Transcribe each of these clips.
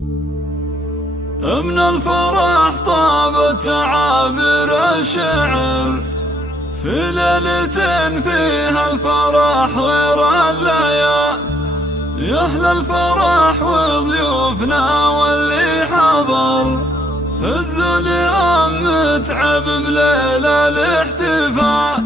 من الفرح طابت تعابير الشعر في ليلة فيها الفرح غير الليالي. يا أهل الفرح وضيوفنا واللي حضر فزوا اليوم متعب بليلة الاحتفال.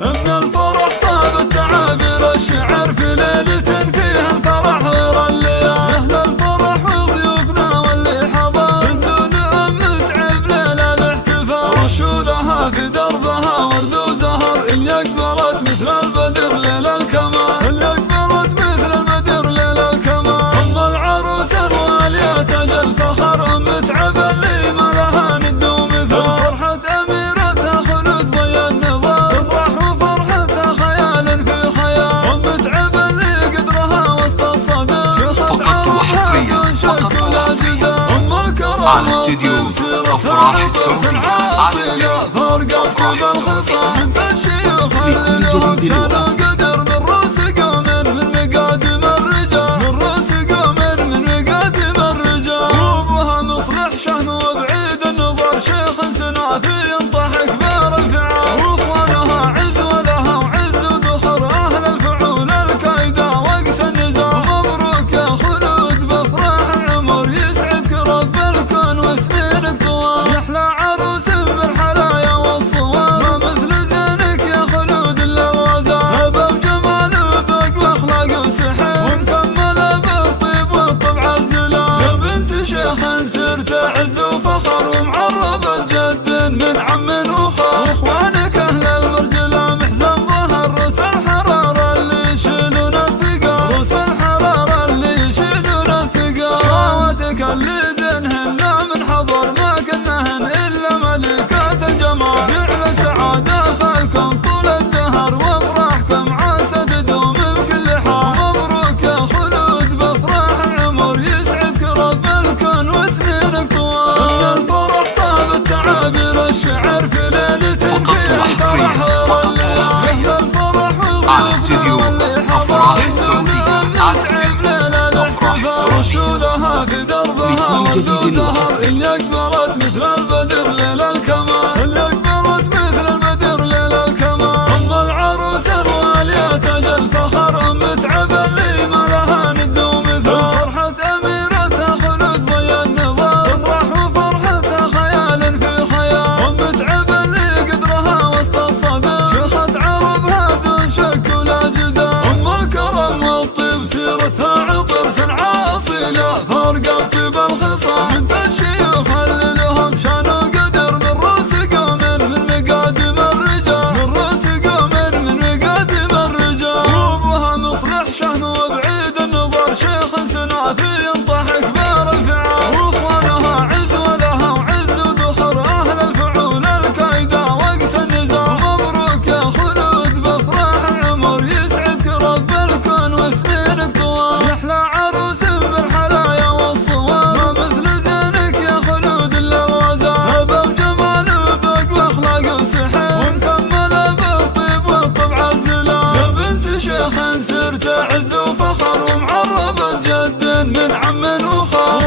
من الفرح طابت تعابير الشعر في ليلة فيها الفرح غير الليالي. يا أهل الفرح وضيوفنا واللي حضر فزوا اليوم متعب ليلة الاحتفال. رشولها في دربها ورد وزهر اللي أقبلت مثل البدر ليل الكمال. اللي أقبلت مثل البدر ليل الكمال. أم العروس الوالية تاج الفخر متعب اللي ما لها ند ومثال. فرحة أميرتها خلود ضي النظر تفرح وفرحتها خيال في خيال. متعب اللي قدرها وسط الصدر شيخة عرفها دون شك ولا جدال. أم الكرم على استوديو أفراح السعودية فرقت بالخصام من الشيوخ اليوم شالوا قدر من رؤوس قوم من مقادم الرجال. من رؤوس قوم من مقادم الرجال. وابوها مصلح شهم وبعيد النظر شيخ سنافي ينطح كبار الفعال. واخوانها عز ولها وعز وذخر اهل الفعول الكايده وقت النزال. مبروك يا خلود بافراح العمر يسعدك رب الكون وسنينك طوال. يحلى عروس بالحلايا والصوار ما مثل زينك يا خلود الا الغزال. هبه بجمال وذوق واخلاق وسحر ومكمله بالطيب والطبع الزلال. يا بنت شيخ سرت عز وفخر ومعربه جد من عم وخال. اخوانك اهل المرجله محزن ظهر روس الحراره اللي يشيلون الثقال. روس الحراره اللي يشيلون الثقال. خواتك اللي زينهن من حضر ما كنهن الا ملكات الجمال. جعل السعاده فالكم طول الدهر وافراحكم عاسى تدوم بكل حال. مبروك يا خلود بافراح العمر يسعدك رب الكون وسنينك طوال. من الفرح طابت تعابير الشعر في ليله فيها الفرح غير الليالي. يا الفرح على استوديو أفراح السعودية. متعب ليلة الاحتفال. رشولها في دربها ورد وزهر اللي أقبلت مثل البدر ليل الكمال. اللي أقبلت مثل البدر ليل الكمال. أم العروس الوالية تاج الفخر متعب اللي ما لها ند ومثال. فرحة أميرتها خلود ضي النظر تفرح وفرحتها خيال في خيال. ومتعب اللي قدرها وسط الصدر شيخة عربها دون شك ولا جدال. أم الكرم والطيب سيرتها عطر صنعاء أصيلة فرقت بالخصام من الشيوخ اللي لهم شان وقدر. من رؤوس قوم من مقادم الرجال. من رؤوس قوم من مقادم الرجال. وابوها مصلح شهم وبعيد النظر شيخ سنافي ينطح كبار الفعال. واخوانها عز ولها وعز وذخر اهل الفعول الكايده وقت النزال. مبروك يا خلود بافراح العمر يسعدك رب الكون وسنينك طوال. يحلى عروس بالحلايا والصوار ما مثل زينك يا خلود الا الغزال. هبه بجمال وذوق واخلاق وسحر ومكمله بالطيب والطبع الزلال. يا بنت شيخ سرت عز وفخر ومعربه جد من عم وخال.